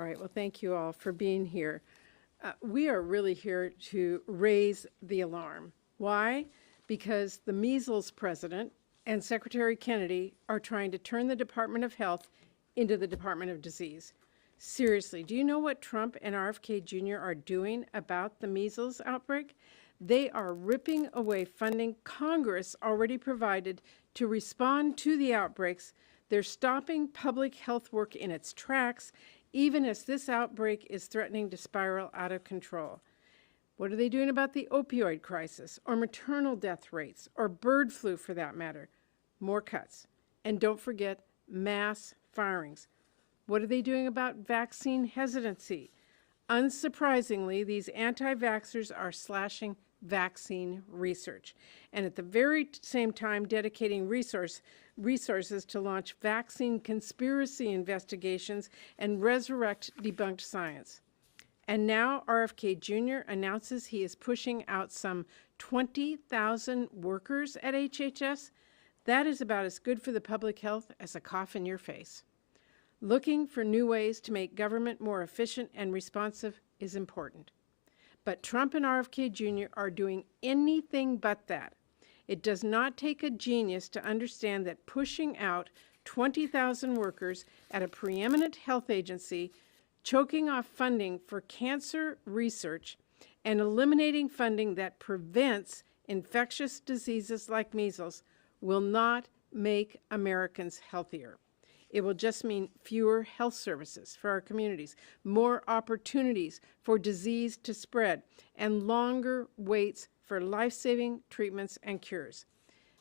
All right, well, thank you all for being here. We are really here to raise the alarm. Why? Because the measles president and Secretary Kennedy are trying to turn the Department of Health into the Department of Disease. Seriously, do you know what Trump and RFK Jr. are doing about the measles outbreak? They are ripping away funding Congress already provided to respond to the outbreaks. They're stopping public health work in its tracks, even as this outbreak is threatening to spiral out of control. What are they doing about the opioid crisis, or maternal death rates, or bird flu for that matter? More cuts. And don't forget mass firings. What are they doing about vaccine hesitancy? Unsurprisingly, these anti-vaxxers are slashing vaccine research, and at the very same time dedicating resources to launch vaccine conspiracy investigations and resurrect debunked science. And now RFK Jr. announces he is pushing out some 20,000 workers at HHS. That is about as good for the public health as a cough in your face. Looking for new ways to make government more efficient and responsive is important. But Trump and RFK Jr. are doing anything but that. It does not take a genius to understand that pushing out 20,000 workers at a preeminent health agency, choking off funding for cancer research, and eliminating funding that prevents infectious diseases like measles will not make Americans healthier. It will just mean fewer health services for our communities, more opportunities for disease to spread, and longer waits for life-saving treatments and cures.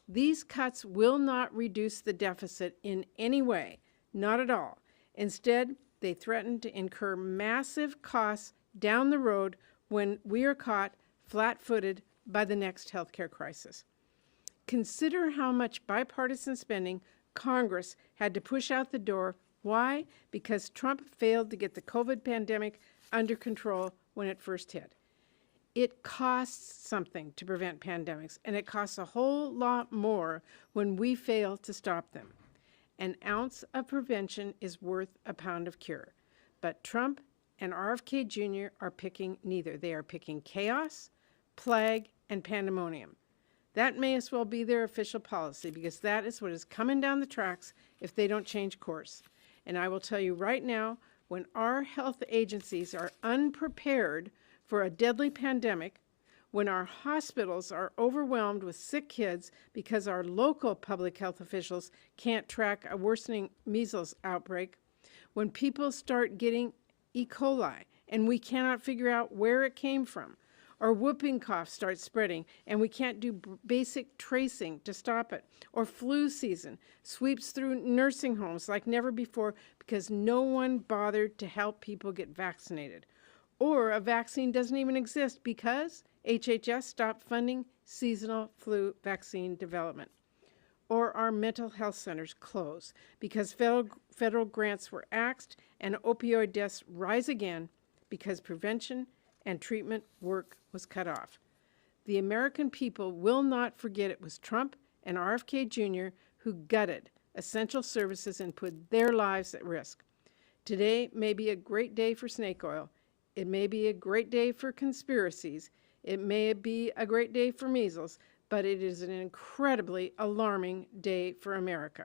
These cuts will not reduce the deficit in any way, not at all. Instead, they threaten to incur massive costs down the road when we are caught flat-footed by the next healthcare crisis. Consider how much bipartisan spending Congress had to push out the door. Why? Because Trump failed to get the COVID pandemic under control when it first hit. It costs something to prevent pandemics, and it costs a whole lot more when we fail to stop them. An ounce of prevention is worth a pound of cure. But Trump and RFK Jr. are picking neither. They are picking chaos, plague, and pandemonium. That may as well be their official policy, because that is what is coming down the tracks if they don't change course. And I will tell you right now, when our health agencies are unprepared for a deadly pandemic, when our hospitals are overwhelmed with sick kids because our local public health officials can't track a worsening measles outbreak, when people start getting E. coli and we cannot figure out where it came from, or whooping cough starts spreading and we can't do basic tracing to stop it, or flu season sweeps through nursing homes like never before because no one bothered to help people get vaccinated, or a vaccine doesn't even exist because HHS stopped funding seasonal flu vaccine development, or our mental health centers close because federal grants were axed and opioid deaths rise again because prevention and treatment work was cut off. The American people will not forget it was Trump and RFK Jr. who gutted essential services and put their lives at risk. Today may be a great day for snake oil. It may be a great day for conspiracies. It may be a great day for measles, but it is an incredibly alarming day for America.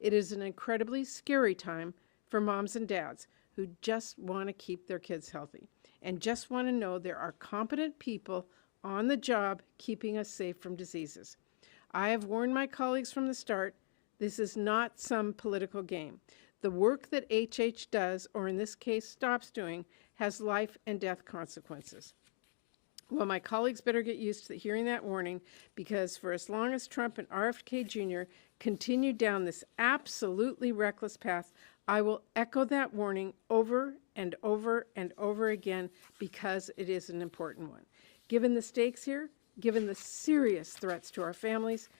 It is an incredibly scary time for moms and dads who just want to keep their kids healthy and just want to know there are competent people on the job keeping us safe from diseases. I have warned my colleagues from the start, this is not some political game. The work that HH does, or in this case stops doing, has life and death consequences. Well, my colleagues better get used to hearing that warning, because for as long as Trump and RFK Jr. continue down this absolutely reckless path, I will echo that warning over and over and over again, because it is an important one. Given the stakes here, given the serious threats to our families,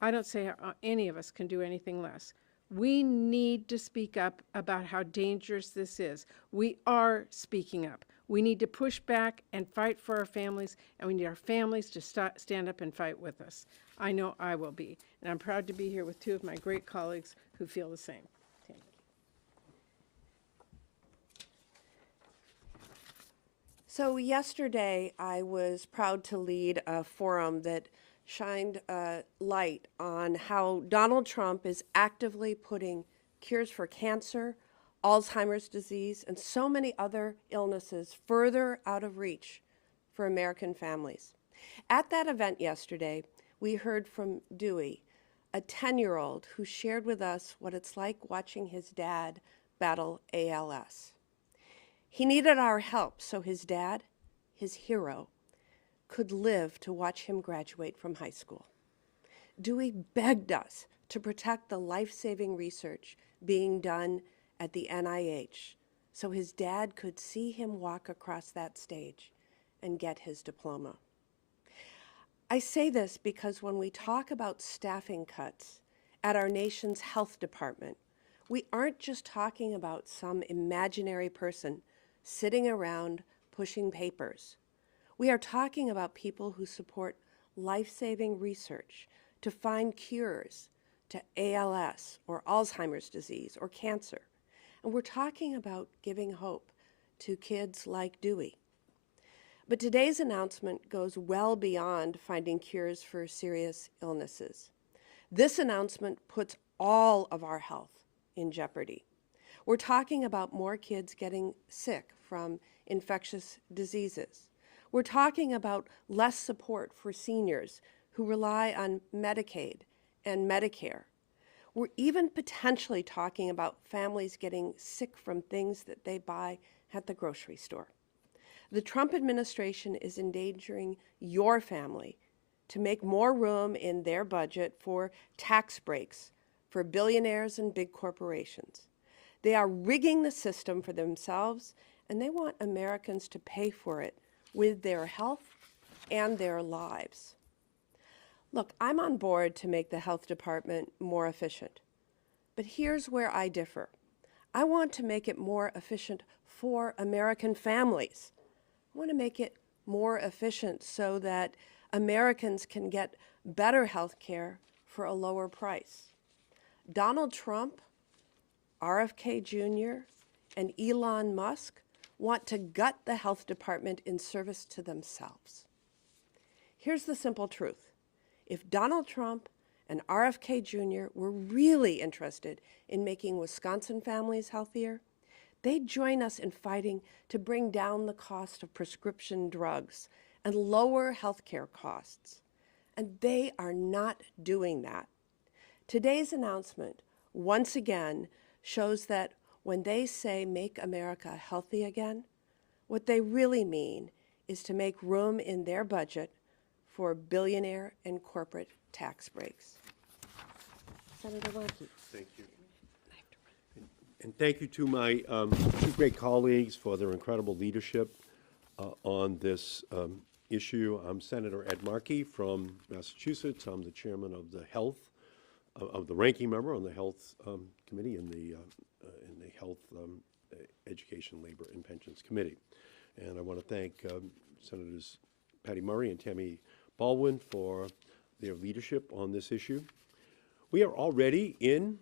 I don't say any of us can do anything less. We need to speak up about how dangerous this is. We are speaking up. We need to push back and fight for our families, and we need our families to stand up and fight with us. I know I will be, and I'm proud to be here with two of my great colleagues who feel the same. Tammy. So yesterday, I was proud to lead a forum that shined a light on how Donald Trump is actively putting cures for cancer, Alzheimer's disease, and so many other illnesses further out of reach for American families. At that event yesterday, we heard from Dewey, a 10-year-old who shared with us what it's like watching his dad battle ALS. He needed our help so his dad, his hero, could live to watch him graduate from high school. Dewey begged us to protect the life-saving research being done at the NIH so his dad could see him walk across that stage and get his diploma. I say this because when we talk about staffing cuts at our nation's health department, we aren't just talking about some imaginary person sitting around pushing papers. We are talking about people who support life-saving research to find cures to ALS or Alzheimer's disease or cancer. And we're talking about giving hope to kids like Dewey. But today's announcement goes well beyond finding cures for serious illnesses. This announcement puts all of our health in jeopardy. We're talking about more kids getting sick from infectious diseases. We're talking about less support for seniors who rely on Medicaid and Medicare. We're even potentially talking about families getting sick from things that they buy at the grocery store. The Trump administration is endangering your family to make more room in their budget for tax breaks for billionaires and big corporations. They are rigging the system for themselves, and they want Americans to pay for it with their health and their lives. Look, I'm on board to make the health department more efficient, but here's where I differ. I want to make it more efficient for American families. I want to make it more efficient so that Americans can get better health care for a lower price. Donald Trump, RFK Jr., and Elon Musk want to gut the health department in service to themselves. Here's the simple truth. If Donald Trump and RFK Jr. were really interested in making Wisconsin families healthier, they'd join us in fighting to bring down the cost of prescription drugs and lower health care costs. And they are not doing that. Today's announcement, once again, shows that when they say make America healthy again, what they really mean is to make room in their budget for billionaire and corporate tax breaks. Senator Markey. Thank you. And thank you to my two great colleagues for their incredible leadership on this issue. I'm Senator Ed Markey from Massachusetts. I'm the chairman of the Health, of the ranking member on the Health Committee in the Health, Education, Labor, and Pensions Committee. And I want to thank Senators Patty Murray and Tammy Baldwin for their leadership on this issue. We are already in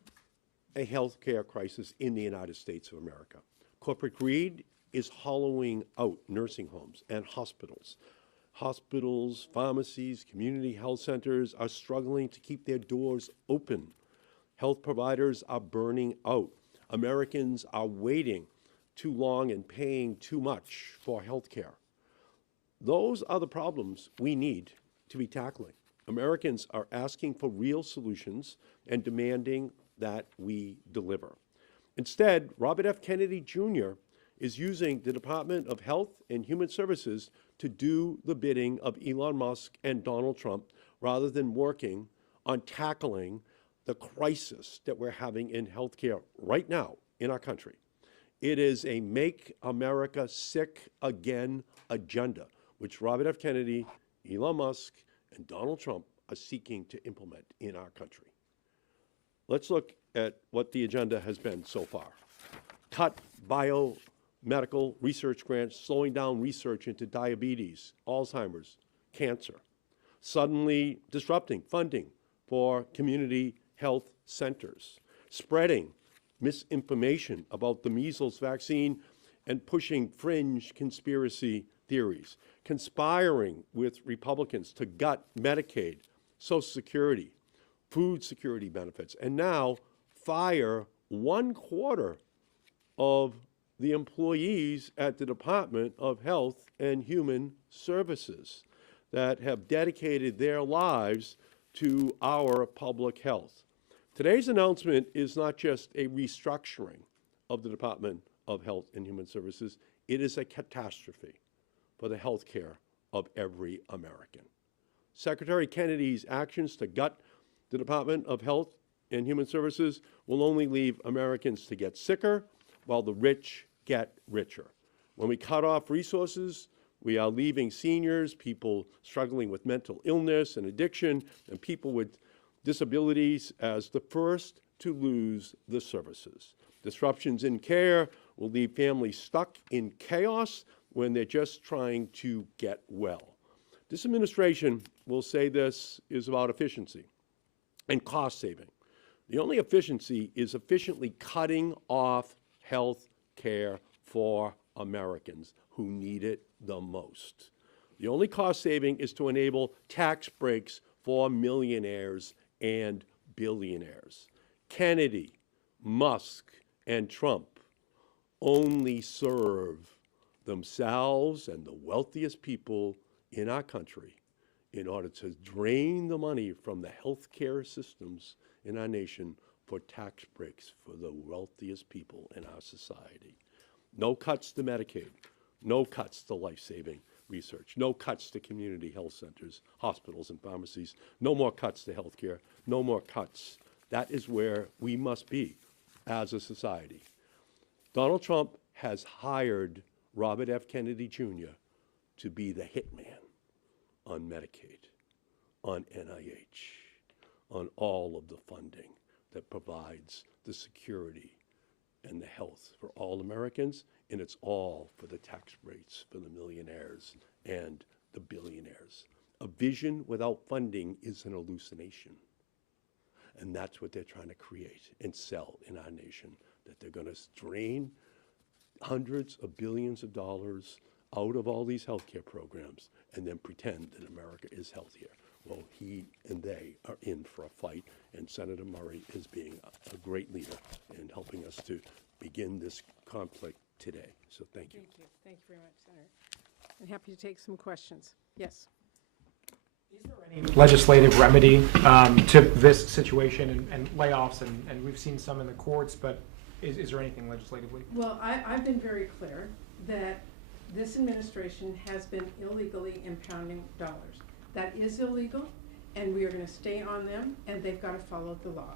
a healthcare crisis in the United States of America. Corporate greed is hollowing out nursing homes and hospitals. Hospitals, pharmacies, community health centers are struggling to keep their doors open. Health providers are burning out. Americans are waiting too long and paying too much for health care. Those are the problems we need to be tackling. Americans are asking for real solutions and demanding that we deliver. Instead, Robert F. Kennedy Jr. is using the Department of Health and Human Services to do the bidding of Elon Musk and Donald Trump rather than working on tackling the crisis that we're having in healthcare right now in our country. It is a Make America Sick Again agenda, which Robert F. Kennedy, Elon Musk, and Donald Trump are seeking to implement in our country. Let's look at what the agenda has been so far. Cut biomedical research grants, slowing down research into diabetes, Alzheimer's, cancer. Suddenly disrupting funding for community health centers. Spreading misinformation about the measles vaccine and pushing fringe conspiracy theories, conspiring with Republicans to gut Medicaid, Social Security, food security benefits, and now fire 1/4 of the employees at the Department of Health and Human Services that have dedicated their lives to our public health. Today's announcement is not just a restructuring of the Department of Health and Human Services, it is a catastrophe for the health care of every American. Secretary Kennedy's actions to gut the Department of Health and Human Services will only leave Americans to get sicker while the rich get richer. When we cut off resources, we are leaving seniors, people struggling with mental illness and addiction, and people with disabilities as the first to lose the services. Disruptions in care will leave families stuck in chaos when they're just trying to get well. This administration will say this is about efficiency and cost saving. The only efficiency is efficiently cutting off health care for Americans who need it the most. The only cost saving is to enable tax breaks for millionaires and billionaires. Kennedy, Musk, and Trump only serve themselves and the wealthiest people in our country in order to drain the money from the healthcare systems in our nation for tax breaks for the wealthiest people in our society. No cuts to Medicaid, no cuts to life-saving research, no cuts to community health centers, hospitals, and pharmacies, no more cuts to healthcare, no more cuts. That is where we must be as a society. Donald Trump has hired Robert F. Kennedy Jr. to be the hitman on Medicaid, on NIH, on all of the funding that provides the security and the health for all Americans, and it's all for the tax rates for the millionaires and the billionaires. A vision without funding is an hallucination. And that's what they're trying to create and sell in our nation, that they're going to drain hundreds of billions of dollars out of all these healthcare programs and then pretend that America is healthier. Well, he and they are in for a fight, and Senator Murray is being a great leader in helping us to begin this conflict today. So thank you. Thank you. Thank you very much, Senator. I'm happy to take some questions. Yes. Is there any legislative remedy to this situation and layoffs, and we've seen some in the courts, but is there anything legislatively? Well, I've been very clear that this administration has been illegally impounding dollars. That is illegal, and we are going to stay on them, and they've got to follow the law.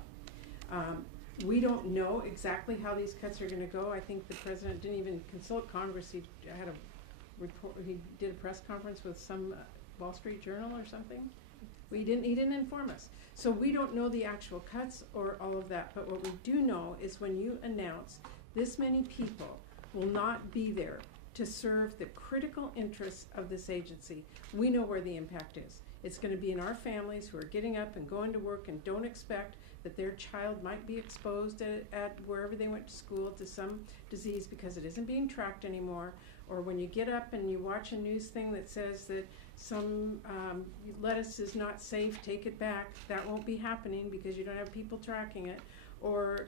We don't know exactly how these cuts are going to go. I think the president didn't even consult Congress. He had a report. He did a press conference with some Wall Street Journal or something. He didn't inform us. So we don't know the actual cuts or all of that. But what we do know is when you announce this many people will not be there to serve the critical interests of this agency, we know where the impact is. It's going to be in our families who are getting up and going to work and don't expect that their child might be exposed at wherever they went to school to some disease because it isn't being tracked anymore. Or when you get up and you watch a news thing that says that some lettuce is not safe, take it back. That won't be happening because you don't have people tracking it. Or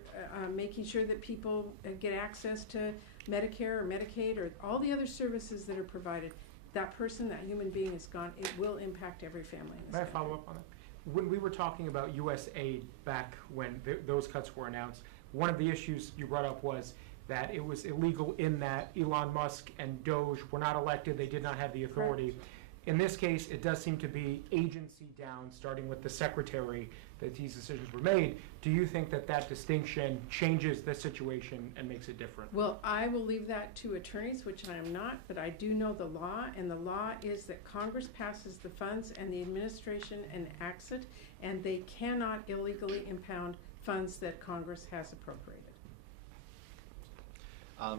making sure that people get access to Medicare or Medicaid or all the other services that are provided. That person, that human being is gone. It will impact every family in this May I country. follow up on that? When we were talking about U.S. aid back when those cuts were announced, one of the issues you brought up was that it was illegal in that Elon Musk and Doge were not elected. They did not have the authority. Correct. In this case, it does seem to be agency down, starting with the secretary, that these decisions were made. Do you think that that distinction changes the situation and makes it different? Well, I will leave that to attorneys, which I am not, but I do know the law, and the law is that Congress passes the funds and the administration enacts it, and they cannot illegally impound funds that Congress has appropriated.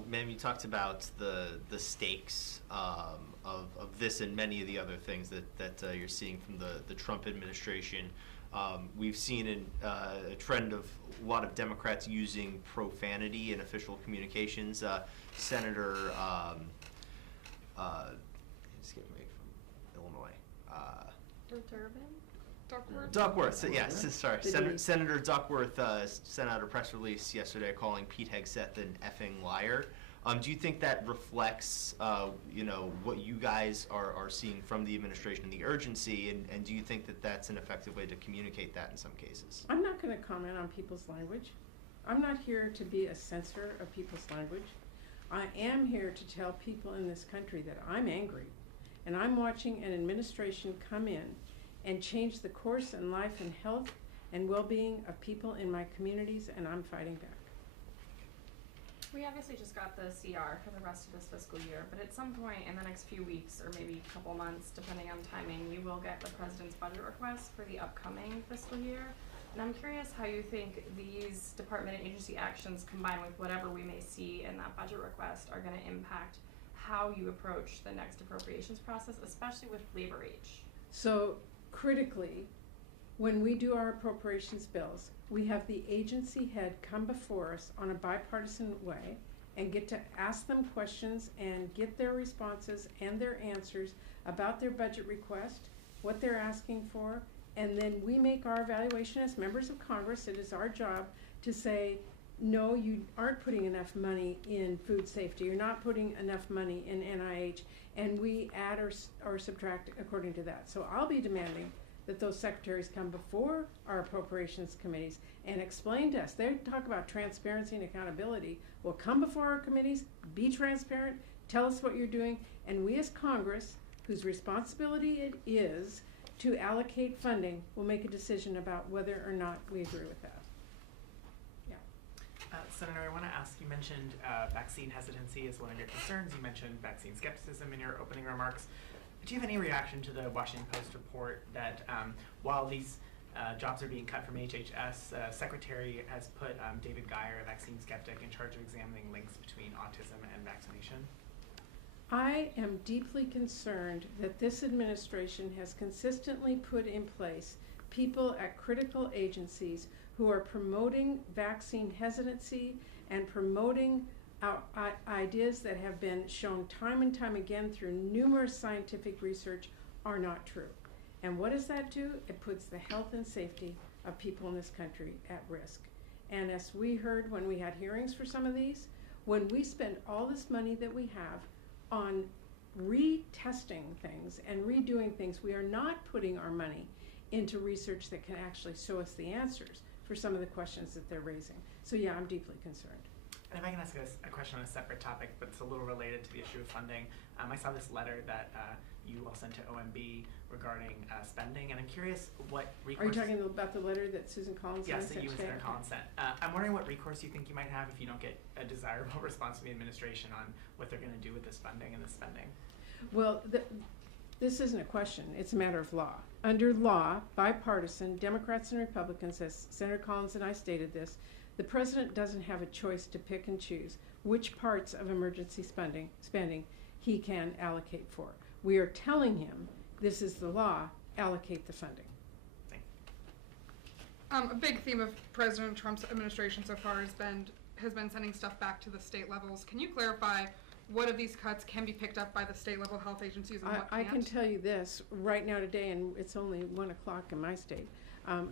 Ma'am, you talked about the stakes of this and many of the other things that you're seeing from the Trump administration. We've seen a trend of a lot of Democrats using profanity in official communications. Senator Durbin? Duckworth, so yes, sorry. Did he- Senator Duckworth sent out a press release yesterday calling Pete Hegseth an effing liar. Do you think that reflects, what you guys are seeing from the administration and the urgency, and do you think that that's an effective way to communicate that in some cases? I'm not going to comment on people's language. I'm not here to be a censor of people's language. I am here to tell people in this country that I'm angry, and I'm watching an administration come in and change the course in life and health and well-being of people in my communities, and I'm fighting back. We obviously just got the CR for the rest of this fiscal year, but at some point in the next few weeks or maybe a couple months, depending on timing, you will get the president's budget request for the upcoming fiscal year. And I'm curious how you think these department and agency actions combined with whatever we may see in that budget request are going to impact how you approach the next appropriations process, especially with labor age. So critically, when we do our appropriations bills, we have the agency head come before us on a bipartisan way and get to ask them questions and get their responses and their answers about their budget request, what they're asking for, and then we make our evaluation as members of Congress. It is our job to say, no, you aren't putting enough money in food safety, you're not putting enough money in NIH, and we add or subtract according to that. So I'll be demanding that those secretaries come before our appropriations committees and explain to us. They talk about transparency and accountability. Well, come before our committees, be transparent, tell us what you're doing, and we as Congress, whose responsibility it is to allocate funding, will make a decision about whether or not we agree with that. Senator, I want to ask, you mentioned vaccine hesitancy as one of your concerns. You mentioned vaccine skepticism in your opening remarks. Do you have any reaction to the Washington Post report that while these jobs are being cut from HHS, Secretary has put David Geyer, a vaccine skeptic, in charge of examining links between autism and vaccination? I am deeply concerned that this administration has consistently put in place people at critical agencies who are promoting vaccine hesitancy and promoting ideas that have been shown time and time again through numerous scientific research are not true. And what does that do? It puts the health and safety of people in this country at risk. And as we heard when we had hearings for some of these, when we spend all this money that we have on retesting things and redoing things, we are not putting our money into research that can actually show us the answers for some of the questions that they're raising. So yeah, I'm deeply concerned. And if I can ask a question on a separate topic, but it's a little related to the issue of funding. I saw this letter that you all sent to OMB regarding spending, and I'm curious what recourse... Are you talking about the letter that Susan Collins sent? Yes, that you and Senator Collins sent. I'm wondering what recourse you think you might have if you don't get a desirable response from the administration on what they're going to do with this funding and this spending. Well, this isn't a question, it's a matter of law. Under law, bipartisan, Democrats and Republicans, as Senator Collins and I stated this, the president doesn't have a choice to pick and choose which parts of emergency spending he can allocate for. We are telling him, this is the law, allocate the funding. Thank you. A big theme of President Trump's administration so far has been sending stuff back to the state levels. Can you clarify what of these cuts can be picked up by the state level health agencies and what can't? I can tell you this, right now today, and it's only 1 o'clock in my state,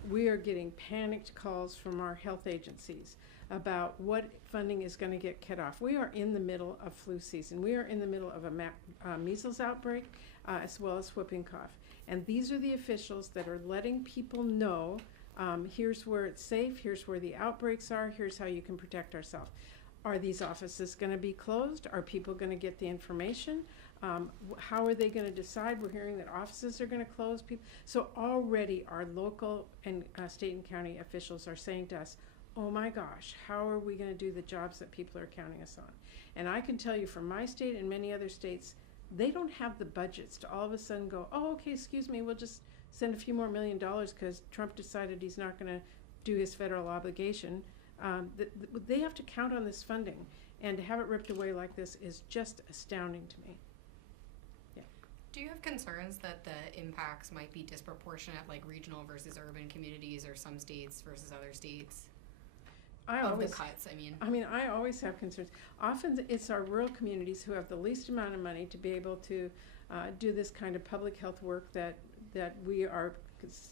we are getting panicked calls from our health agencies about what funding is going to get cut off. We are in the middle of flu season. We are in the middle of a measles outbreak as well as whooping cough. And these are the officials that are letting people know, here's where it's safe, here's where the outbreaks are, here's how you can protect ourselves. Are these offices going to be closed? Are people going to get the information? How are they going to decide? We're hearing that offices are going to close. So already our local and state and county officials are saying to us, oh my gosh, how are we going to do the jobs that people are counting us on? And I can tell you from my state and many other states, they don't have the budgets to all of a sudden go, oh, okay, excuse me, we'll just send a few more $1 million because Trump decided he's not going to do his federal obligation. They have to count on this funding, and to have it ripped away like this is just astounding to me. Yeah. Do you have concerns that the impacts might be disproportionate, like regional versus urban communities, or some states versus other states? I always have concerns. Often it's our rural communities who have the least amount of money to be able to do this kind of public health work that that we are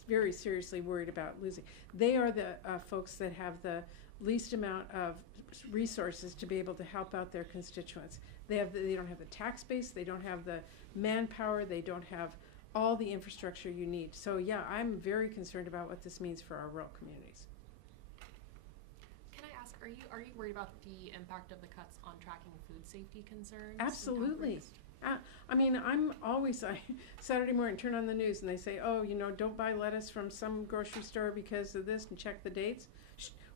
very seriously worried about losing. They are the folks that have the least amount of resources to be able to help out their constituents. They don't have the tax base, they don't have the manpower, they don't have all the infrastructure you need. So yeah, I'm very concerned about what this means for our rural communities. Can I ask, are you worried about the impact of the cuts on tracking food safety concerns? Absolutely. I mean, I'm always, Saturday morning, turn on the news and they say, oh, you know, don't buy lettuce from some grocery store because of this, and check the dates.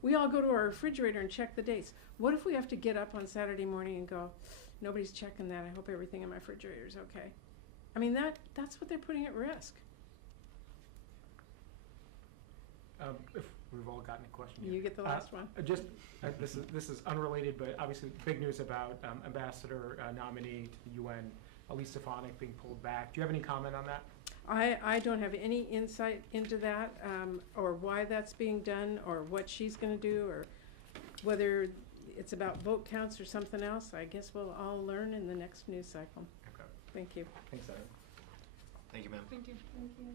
We all go to our refrigerator and check the dates. What if we have to get up on Saturday morning and go, nobody's checking that, I hope everything in my refrigerator is okay? I mean, that's what they're putting at risk. If we've all gotten a question here. You get the last one. This is unrelated, but obviously big news about ambassador nominee to the UN, Elise Stefanik, being pulled back. Do you have any comment on that? I don't have any insight into that, or why that's being done, or what she's going to do, or whether it's about vote counts or something else. I guess we'll all learn in the next news cycle. Okay. Thank you. Thanks, Senator. Thank you, ma'am. Thank you. Thank you.